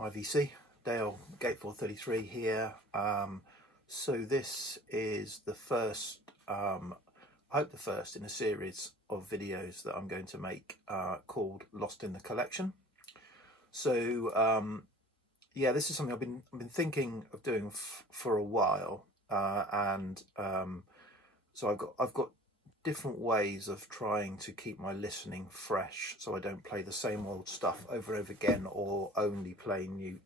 Hi VC, Dale, Gate 433 here. So this is the first, I hope the first in a series of videos that I'm going to make called Lost in the Collection. So yeah, this is something I've been thinking of doing for a while, so I've got different ways of trying to keep my listening fresh, so I don't play the same old stuff over and over again, or only play new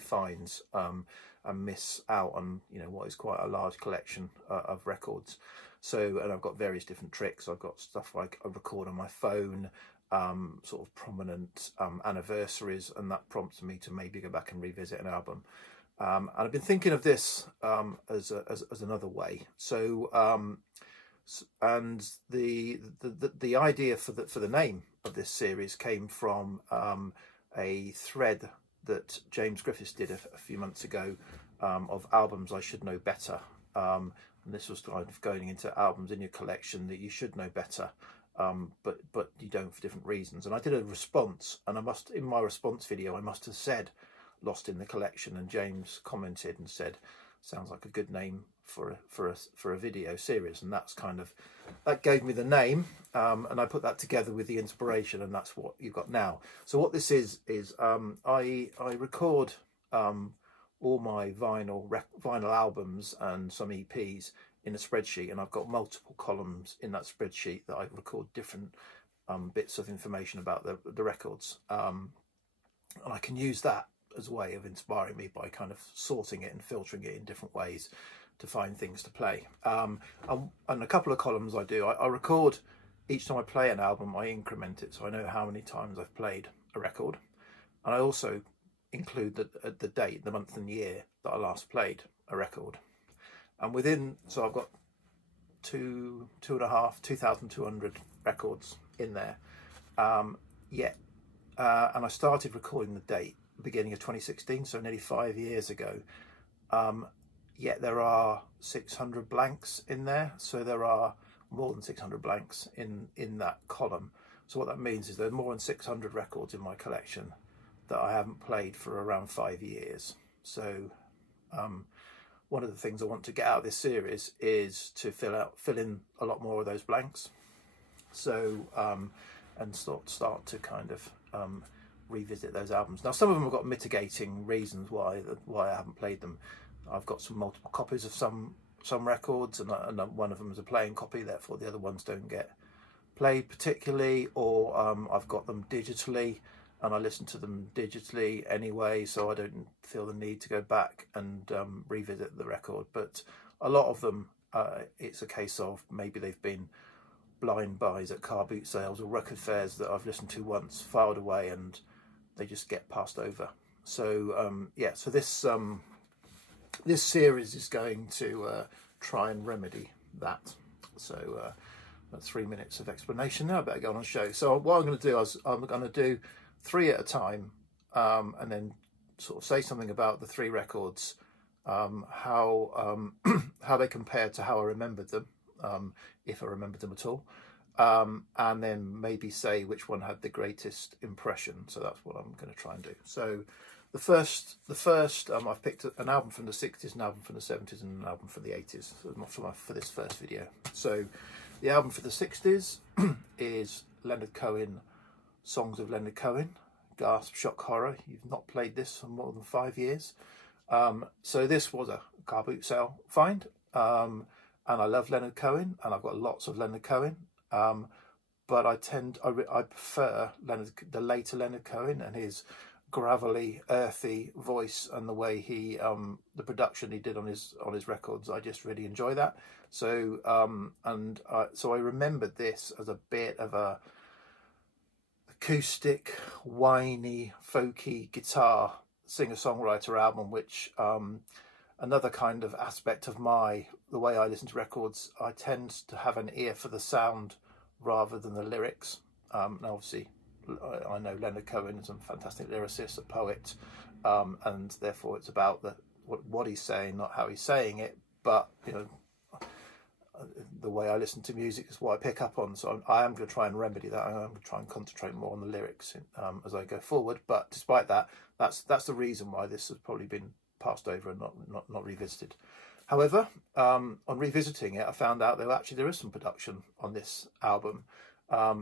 finds and miss out on what is quite a large collection of records. So, and I've got various different tricks. I've got stuff like I record on my phone, sort of prominent anniversaries, and that prompts me to maybe go back and revisit an album. And I've been thinking of this as another way. So and the idea for the name of this series came from a thread that James Griffiths did a few months ago of albums I should know better, and this was kind of going into albums in your collection that you should know better, but you don't for different reasons. And I did a response, and in my response video I must have said Lost in the Collection, and James commented and said, sounds like a good name for a video series, and that gave me the name, and I put that together with the inspiration, and that's what you've got now. So what this is I record all my vinyl albums and some EPs in a spreadsheet, and I've got multiple columns in that spreadsheet that I record different bits of information about the records, and I can use that as a way of inspiring me by kind of sorting it and filtering it in different ways to find things to play. And a couple of columns I record each time I play an album. I increment it so I know how many times I've played a record, and I also include the date, the month and year that I last played a record. And so I've got 2,200 records in there, and I started recording the date beginning of 2016, so nearly 5 years ago. Yet there are 600 blanks in there, so there are more than 600 blanks in that column. So what that means is there are more than 600 records in my collection that I haven't played for around 5 years. So one of the things I want to get out of this series is to fill in a lot more of those blanks. So and start to kind of revisit those albums. Now, some of them have got mitigating reasons why I haven't played them. I've got some multiple copies of some records, and one of them is a playing copy, therefore the other ones don't get played particularly, or I've got them digitally and I listen to them digitally anyway, so I don't feel the need to go back and revisit the record. But a lot of them, it's a case of maybe they've been blind buys at car boot sales or record fairs that I've listened to once, filed away, and they just get passed over. So yeah, so this series is going to try and remedy that. So that's 3 minutes of explanation. Now I better go on and show. So what I'm going to do is I'm going to do 3 at a time, and then sort of say something about the 3 records, how they compare to how I remembered them, if I remembered them at all, and then maybe say which one had the greatest impression. So that's what I'm going to try and do. So the first I've picked an album from the 60s, an album from the 70s, and an album from the 80s for this first video. So the album for the 60s is Leonard Cohen, Songs of Leonard Cohen. Gasp, shock, horror, you've not played this for more than 5 years. So this was a car boot sale find, and I love Leonard Cohen, and I've got lots of Leonard Cohen, but I prefer the later Leonard Cohen, and his gravelly, earthy voice, and the way he the production he did on his records. I just really enjoy that. So so I remembered this as a bit of a acoustic, whiny, folky guitar singer-songwriter album, which another kind of aspect of the way I listen to records, I tend to have an ear for the sound rather than the lyrics. Now obviously I know Leonard Cohen is a fantastic lyricist, a poet, and therefore it's about what he's saying, not how he's saying it. But the way I listen to music is what I pick up on. So I am going to try and remedy that. I'm going to try and concentrate more on the lyrics as I go forward. But despite that, that's the reason why this has probably been passed over and not revisited. However, on revisiting it, I found out that there is some production on this album.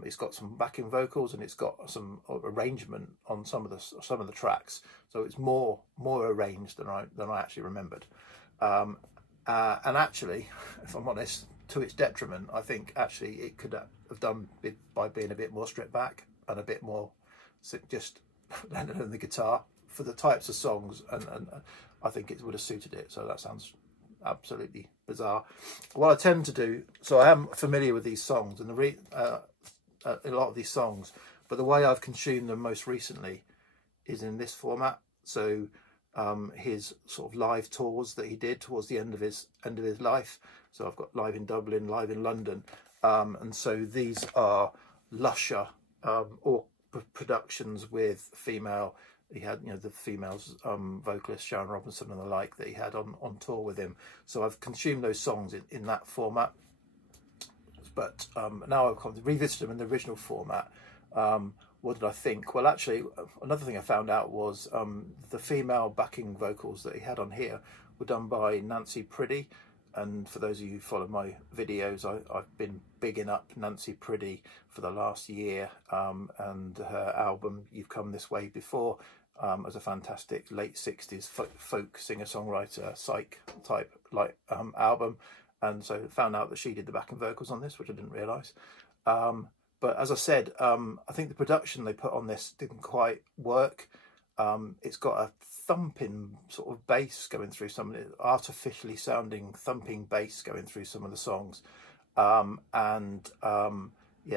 It's got some backing vocals and it's got some arrangement on some of the tracks. So it's more arranged than I actually remembered. And actually, if I'm honest, to its detriment, I think actually it could have done it by being a bit more stripped back and a bit more just Leonard and the guitar for the types of songs, and I think it would have suited it. So that sounds absolutely bizarre. What I tend to do, so I am familiar with these songs and a lot of these songs, but the way I've consumed them most recently is in this format. So his sort of live tours that he did towards the end of his life. So I've got live in Dublin, live in London, and so these are lusher or productions with female. He had, the females vocalist Sharon Robinson and the like that he had on tour with him. So I've consumed those songs in that format. But now I've revisited them in the original format. What did I think? Well, actually, another thing I found out was the female backing vocals that he had on here were done by Nancy Priddy. And for those of you who follow my videos, I've been bigging up Nancy Priddy for the last year, and her album You've Come This Way Before as a fantastic late 60s folk singer-songwriter psych type album. And so found out that she did the backing vocals on this, which I didn't realise. But as I said, I think the production they put on this didn't quite work. It's got a thumping sort of bass going through some of the artificially sounding thumping bass going through some of the songs. Yeah,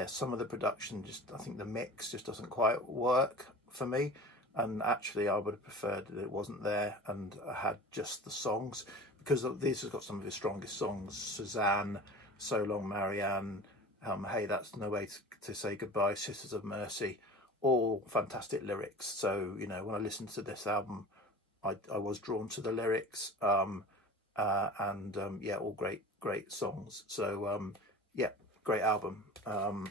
some of the production I think the mix just doesn't quite work for me. And actually I would have preferred that it wasn't there and I had just the songs, because these have got some of his strongest songs: Suzanne, So Long Marianne, Hey That's No Way to Say Goodbye, Sisters of Mercy, all fantastic lyrics. So when I listened to this album, I was drawn to the lyrics, yeah, all great songs. So yeah, great album, and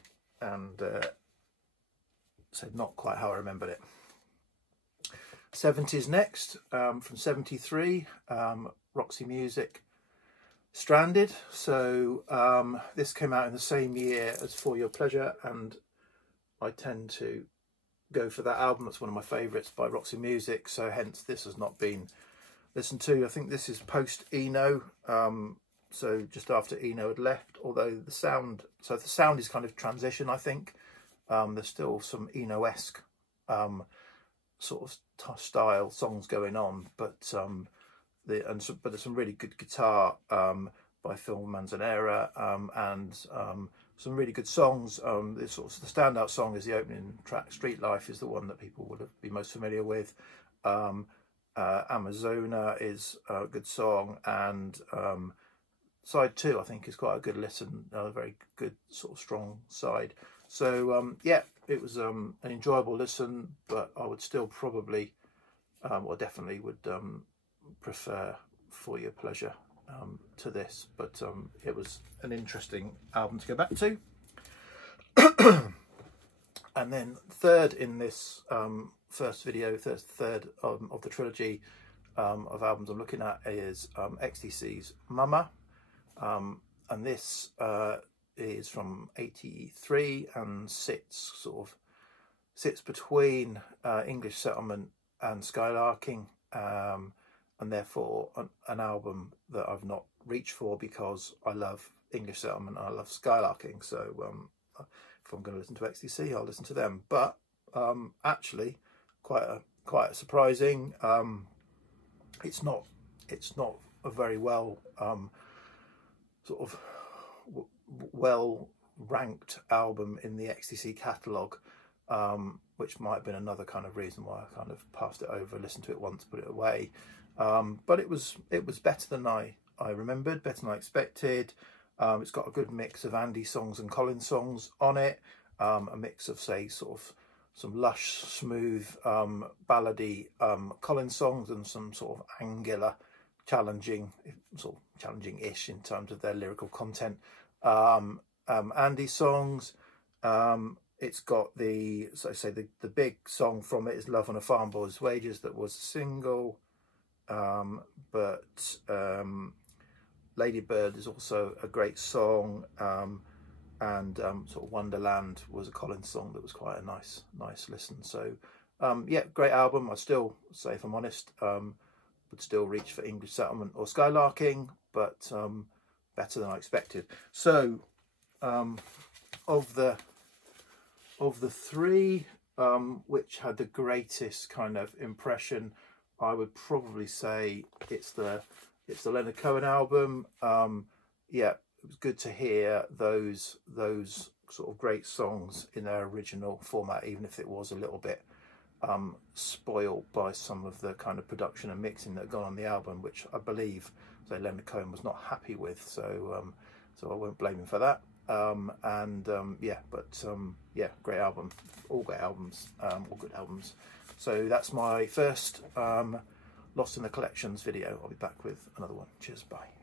so not quite how I remembered it. 70s next, from 73, Roxy Music, Stranded. So this came out in the same year as For Your Pleasure, and I tend to go for that album. It's one of my favourites by Roxy Music, so hence this has not been listened to. I think this is post Eno, so just after Eno had left, although the sound is kind of transition, I think. There's still some Eno-esque sort of style songs going on, but there's some really good guitar by Phil Manzanera, and some really good songs. The standout song is the opening track, Street Life, is the one that people would be most familiar with. Amazona is a good song, and side 2 I think is quite a good listen, a very good sort of strong side. So yeah, it was an enjoyable listen, but I would still probably or definitely would prefer For Your Pleasure to this, but it was an interesting album to go back to. And then third in this first video, third of the trilogy of albums I'm looking at is XTC's Mama, and this is from 83 and sits between English Settlement and Skylarking, and therefore an album that I've not reached for, because I love English Settlement and I love Skylarking. So if I'm going to listen to XTC, I'll listen to them. But actually quite surprising. It's not a very well sort of well ranked album in the XTC catalogue, which might have been another kind of reason why I kind of passed it over, listened to it once, put it away. But it was better than I remembered, better than I expected. It's got a good mix of Andy songs and Colin songs on it, a mix of, say, sort of some lush, smooth, ballady Colin songs, and some sort of angular challenging, sort of challenging-ish in terms of their lyrical content. Andy songs. It's got the, so I say the big song from it is "Love on a Farm Boy's Wages," that was a single. But Lady Bird is also a great song, and sort of Wonderland was a Collins song that was quite a nice listen. So yeah, great album. I still say, if I'm honest, would still reach for English Settlement or Skylarking, but better than I expected. So of the three, which had the greatest kind of impression, I would probably say it's the Leonard Cohen album. Yeah, it was good to hear those sort of great songs in their original format, even if it was a little bit spoiled by some of the kind of production and mixing that had gone on the album, which I believe Leonard Cohen was not happy with. So so I won't blame him for that. Yeah, but yeah, great album, all great albums, all good albums. So that's my first Lost in the Collections video. I'll be back with another one. Cheers, bye.